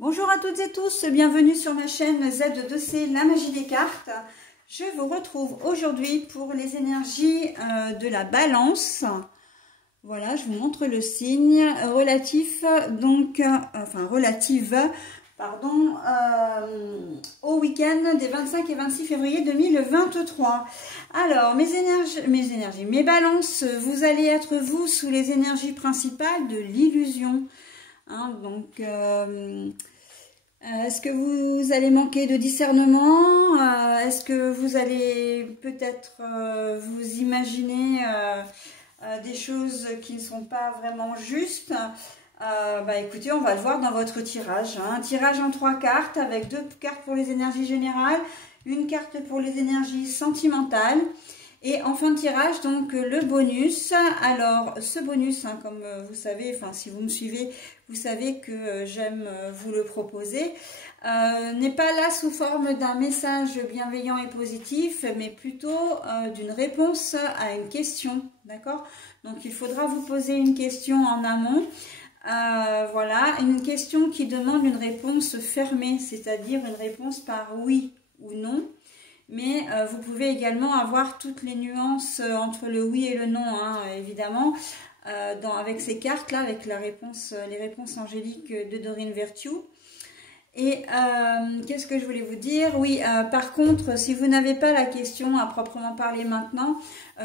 Bonjour à toutes et tous, bienvenue sur ma chaîne Z2C, la magie des cartes. Je vous retrouve aujourd'hui pour les énergies de la balance. Voilà, je vous montre le signe relatif, au week-end des 25 et 26 février 2023. Alors, mes balances, vous allez être vous sous les énergies principales de l'illusion. Est-ce que vous allez manquer de discernement? Est-ce que vous allez peut-être vous imaginer des choses qui ne sont pas vraiment justes? Écoutez, on va le voir dans votre tirage. Un tirage en 3 cartes avec 2 cartes pour les énergies générales, une carte pour les énergies sentimentales. Et en fin de tirage, donc le bonus. Alors, ce bonus, comme vous savez, si vous me suivez, vous savez que j'aime vous le proposer, n'est pas là sous forme d'un message bienveillant et positif, mais plutôt d'une réponse à une question, d'accord? Donc, il faudra vous poser une question en amont. Voilà, une question qui demande une réponse fermée, c'est-à-dire une réponse par oui ou non. Mais vous pouvez également avoir toutes les nuances entre le oui et le non, évidemment, avec ces cartes-là, avec les réponses angéliques de Dorine Virtue. Et qu'est-ce que je voulais vous dire? Oui, par contre, si vous n'avez pas la question à proprement parler maintenant,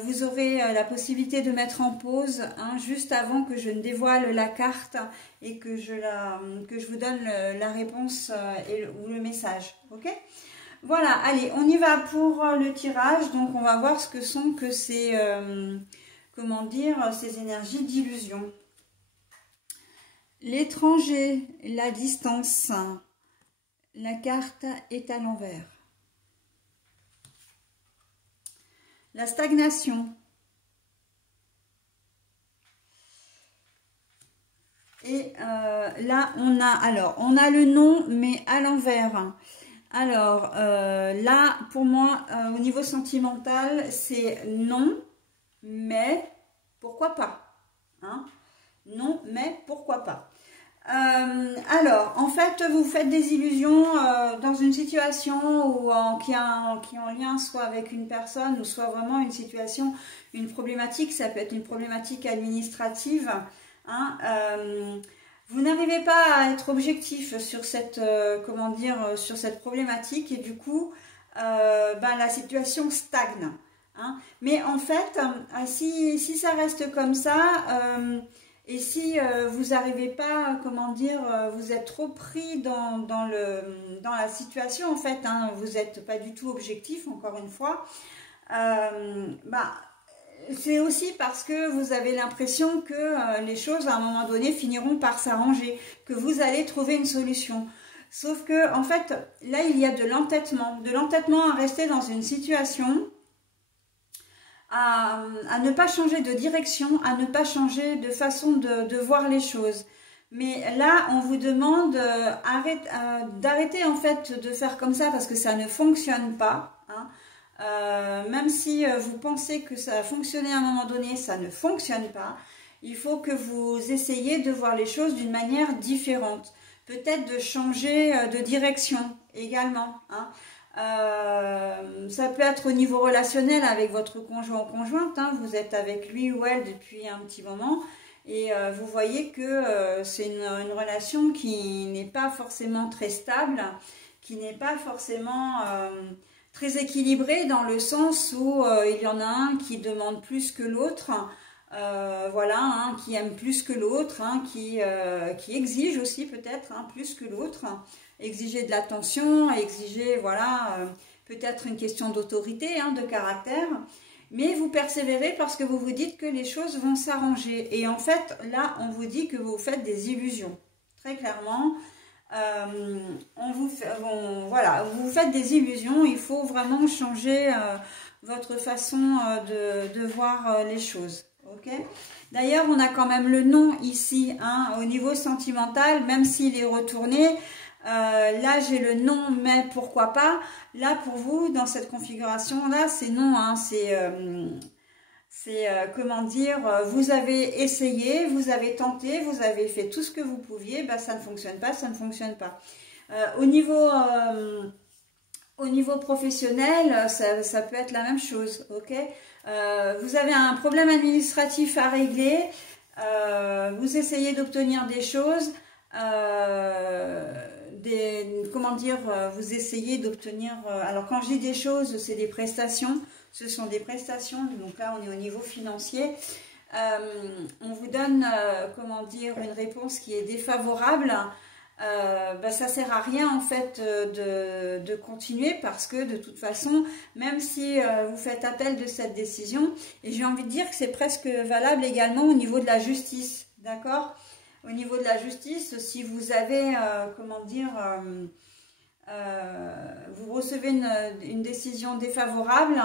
vous aurez la possibilité de mettre en pause juste avant que je ne dévoile la carte et que je vous donne la réponse ou le message, ok? Voilà, allez, on y va pour le tirage. Donc, on va voir ce que sont ces énergies d'illusion. L'étranger, la distance. La carte est à l'envers. La stagnation. Et là, on a le non, mais à l'envers. Alors, là, pour moi, au niveau sentimental, c'est non, mais pourquoi pas, non, mais pourquoi pas. Alors, en fait, vous faites des illusions dans une situation qui est en lien soit avec une personne ou soit vraiment une situation, une problématique. Ça peut être une problématique administrative, vous n'arrivez pas à être objectif sur cette, sur cette problématique et du coup, la situation stagne. Mais en fait, si ça reste comme ça, et si vous n'arrivez pas, vous êtes trop pris dans la situation, en fait, vous n'êtes pas du tout objectif, encore une fois, c'est aussi parce que vous avez l'impression que les choses, à un moment donné, finiront par s'arranger, que vous allez trouver une solution. Sauf que, en fait, là, il y a de l'entêtement à rester dans une situation, à ne pas changer de direction, à ne pas changer de façon de voir les choses. Mais là, on vous demande d'arrêter, en fait, de faire comme ça parce que ça ne fonctionne pas, même si vous pensez que ça a fonctionné à un moment donné, ça ne fonctionne pas. Il faut que vous essayiez de voir les choses d'une manière différente. Peut-être de changer de direction également. Ça peut être au niveau relationnel avec votre conjoint ou conjointe. Vous êtes avec lui ou elle depuis un petit moment. Et vous voyez que c'est une relation qui n'est pas forcément très stable, qui n'est pas forcément très équilibré dans le sens où il y en a un qui demande plus que l'autre, qui aime plus que l'autre, qui exige aussi peut-être plus que l'autre, exiger de l'attention, exiger peut-être une question d'autorité, de caractère, mais vous persévérez parce que vous vous dites que les choses vont s'arranger. Et en fait, là, on vous dit que vous faites des illusions, très clairement. Vous faites des illusions, il faut vraiment changer votre façon de voir les choses. Ok. D'ailleurs, on a quand même le non ici, au niveau sentimental, même s'il est retourné. Là, j'ai le non, mais pourquoi pas. Là, pour vous, dans cette configuration-là, c'est non, C'est, comment dire, vous avez essayé, vous avez tenté, vous avez fait tout ce que vous pouviez, bah, ça ne fonctionne pas, ça ne fonctionne pas. Au niveau professionnel, ça peut être la même chose, ok? Vous avez un problème administratif à régler, vous essayez d'obtenir des choses, comment dire, vous essayez d'obtenir, alors quand je dis des choses, c'est des prestations, ce sont des prestations, donc là on est au niveau financier, on vous donne, comment dire, une réponse qui est défavorable. Bah, ça sert à rien en fait de continuer parce que de toute façon, même si vous faites appel de cette décision, et j'ai envie de dire que c'est presque valable également au niveau de la justice, d'accord? Au niveau de la justice, si vous avez, comment dire, vous recevez une décision défavorable,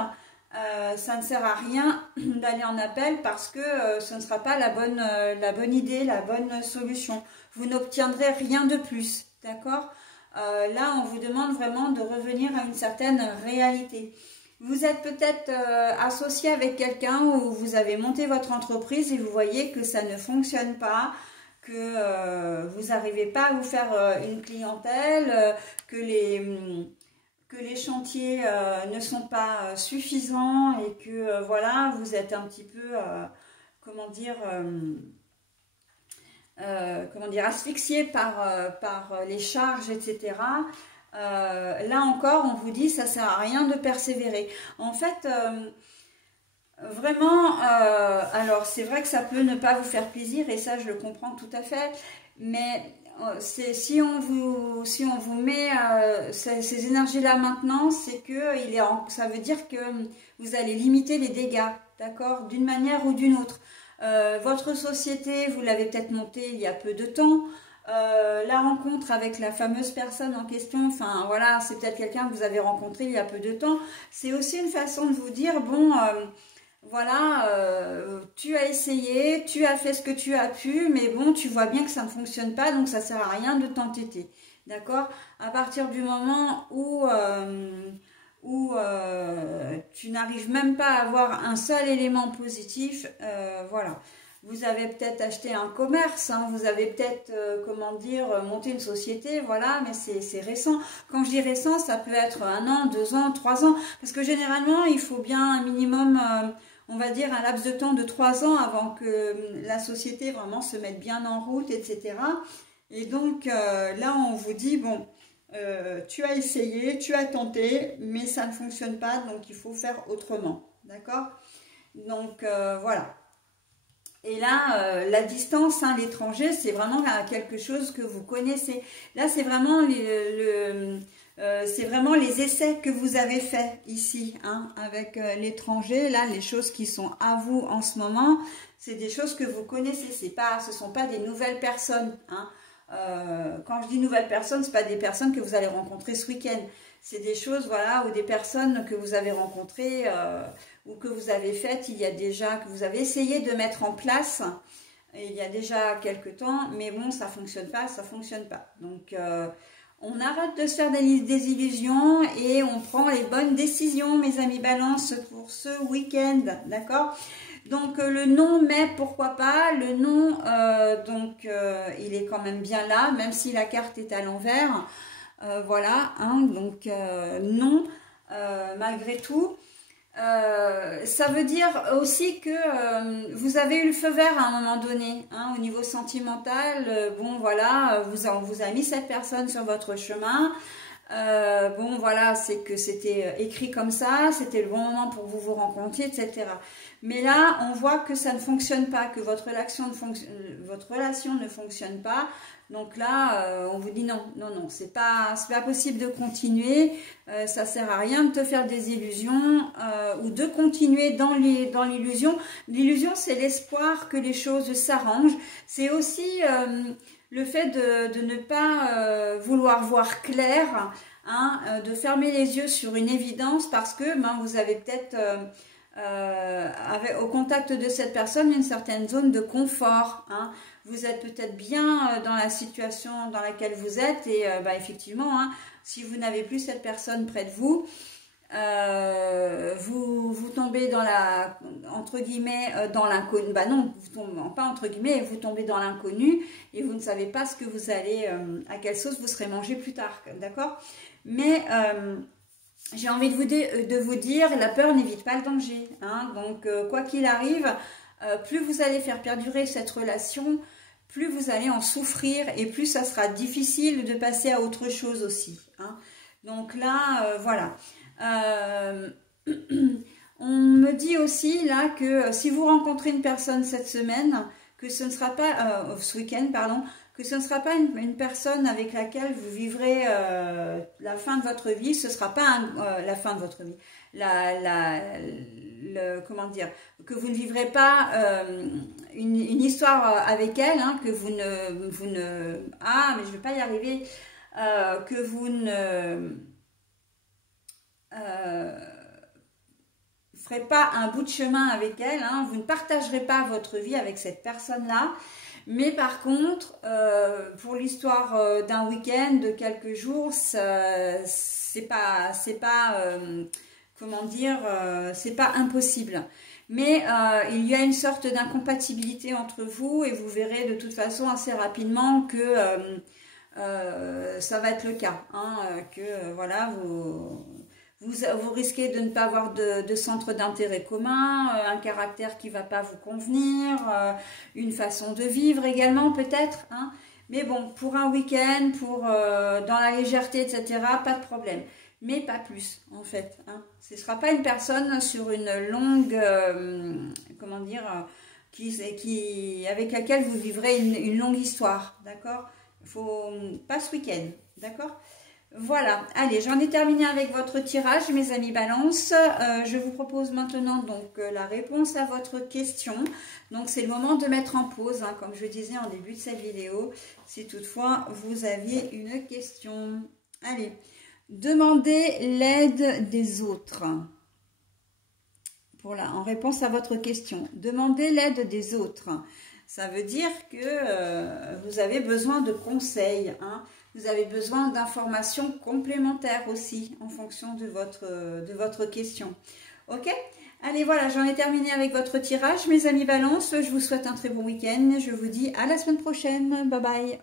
ça ne sert à rien d'aller en appel parce que ce ne sera pas la bonne idée, la bonne solution. Vous n'obtiendrez rien de plus, d'accord? Là, on vous demande vraiment de revenir à une certaine réalité. Vous êtes peut-être associé avec quelqu'un ou vous avez monté votre entreprise et vous voyez que ça ne fonctionne pas, que vous n'arrivez pas à vous faire une clientèle, que les chantiers ne sont pas suffisants et que voilà, vous êtes un petit peu, comment dire, asphyxié par les charges, etc. Là encore, on vous dit, ça sert à rien de persévérer. En fait, vraiment, alors c'est vrai que ça peut ne pas vous faire plaisir et ça, je le comprends tout à fait, mais si on vous met ces énergies-là maintenant, c'est que ça veut dire que vous allez limiter les dégâts, d'accord, d'une manière ou d'une autre. Votre société, vous l'avez peut-être montée il y a peu de temps. La rencontre avec la fameuse personne en question, enfin voilà, c'est peut-être quelqu'un que vous avez rencontré il y a peu de temps. C'est aussi une façon de vous dire, bon, voilà, tu as essayé, tu as fait ce que tu as pu, mais bon, tu vois bien que ça ne fonctionne pas, donc ça ne sert à rien de t'entêter. D'accord? À partir du moment où tu n'arrives même pas à avoir un seul élément positif, voilà. Vous avez peut-être acheté un commerce, hein, vous avez peut-être, comment dire, monté une société, voilà, mais c'est récent. Quand je dis récent, ça peut être 1 an, 2 ans, 3 ans, parce que généralement, il faut bien un minimum, on va dire, un laps de temps de 3 ans avant que la société vraiment se mette bien en route, etc. Et donc, là, on vous dit, bon, tu as essayé, tu as tenté, mais ça ne fonctionne pas, donc il faut faire autrement, d'accord? Donc, voilà. Et là, la distance, hein, l'étranger, c'est vraiment quelque chose que vous connaissez. Là, c'est vraiment c'est vraiment les essais que vous avez faits ici, hein, avec l'étranger. Là, les choses qui sont à vous en ce moment, c'est des choses que vous connaissez. Ce sont pas des nouvelles personnes, hein. Quand je dis nouvelles personnes, ce pas des personnes que vous allez rencontrer ce week-end. C'est des choses, voilà, ou des personnes que vous avez rencontrées ou que vous avez faites il y a déjà, que vous avez essayé de mettre en place il y a déjà quelques temps, mais bon, ça fonctionne pas, ça fonctionne pas. Donc, on arrête de se faire des illusions et on prend les bonnes décisions, mes amis Balance, pour ce week-end, d'accord? Donc le non, mais pourquoi pas, le non, il est quand même bien là, même si la carte est à l'envers, voilà, hein, donc non, malgré tout. Ça veut dire aussi que vous avez eu le feu vert à un moment donné, hein, au niveau sentimental, bon voilà, on vous a mis cette personne sur votre chemin. Bon voilà, c'est que c'était écrit comme ça, c'était le bon moment pour vous vous rencontrer, etc. Mais là, on voit que ça ne fonctionne pas, que votre relation ne fonctionne pas. Donc là, on vous dit non, non, non, c'est pas possible de continuer. Ça sert à rien de te faire des illusions ou de continuer dans l'illusion. L'illusion, c'est l'espoir que les choses s'arrangent. C'est aussi le fait de ne pas vouloir voir clair, hein, de fermer les yeux sur une évidence parce que vous avez peut-être au contact de cette personne une certaine zone de confort, hein. Vous êtes peut-être bien dans la situation dans laquelle vous êtes et effectivement, hein, si vous n'avez plus cette personne près de vous, vous tombez dans la, entre guillemets, dans l'inconnu. Bah non, vous tombez, pas entre guillemets, vous tombez dans l'inconnu et vous ne savez pas ce que vous allez, à quelle sauce vous serez mangé plus tard, d'accord? Mais j'ai envie de vous dire, la peur n'évite pas le danger, hein. Donc quoi qu'il arrive, plus vous allez faire perdurer cette relation, plus vous allez en souffrir et plus ça sera difficile de passer à autre chose aussi, hein. Donc là, voilà. On me dit aussi là que si vous rencontrez une personne cette semaine, que ce ne sera pas, ce week-end, pardon, que ce ne sera pas une personne avec laquelle vous vivrez la fin de votre vie, ce ne sera pas la fin de votre vie, comment dire, que vous ne vivrez pas une histoire avec elle, hein, que vous ne, ah mais je ne vais pas y arriver, que vous ne ferez pas un bout de chemin avec elle, hein, vous ne partagerez pas votre vie avec cette personne-là, mais par contre, pour l'histoire d'un week-end, de quelques jours, c'est pas comment dire, c'est pas impossible. Mais il y a une sorte d'incompatibilité entre vous et vous verrez de toute façon assez rapidement que ça va être le cas, hein, que voilà, vous risquez de ne pas avoir de centre d'intérêt commun, un caractère qui ne va pas vous convenir, une façon de vivre également peut-être, hein. Mais bon, pour un week-end, dans la légèreté, etc., pas de problème. Mais pas plus, en fait, hein. Ce ne sera pas une personne sur une longue, comment dire, avec laquelle vous vivrez une longue histoire, d'accord? Il faut pas ce week-end, d'accord? Voilà, allez, j'en ai terminé avec votre tirage, mes amis Balance. Je vous propose maintenant donc la réponse à votre question. Donc c'est le moment de mettre en pause, hein, comme je disais en début de cette vidéo, si toutefois vous aviez une question. Allez, demandez l'aide des autres. En réponse à votre question, demandez l'aide des autres. Ça veut dire que vous avez besoin de conseils, hein. Vous avez besoin d'informations complémentaires aussi en fonction de votre question. Ok? Allez, voilà, j'en ai terminé avec votre tirage, mes amis Balance. Je vous souhaite un très bon week-end. Je vous dis à la semaine prochaine. Bye bye.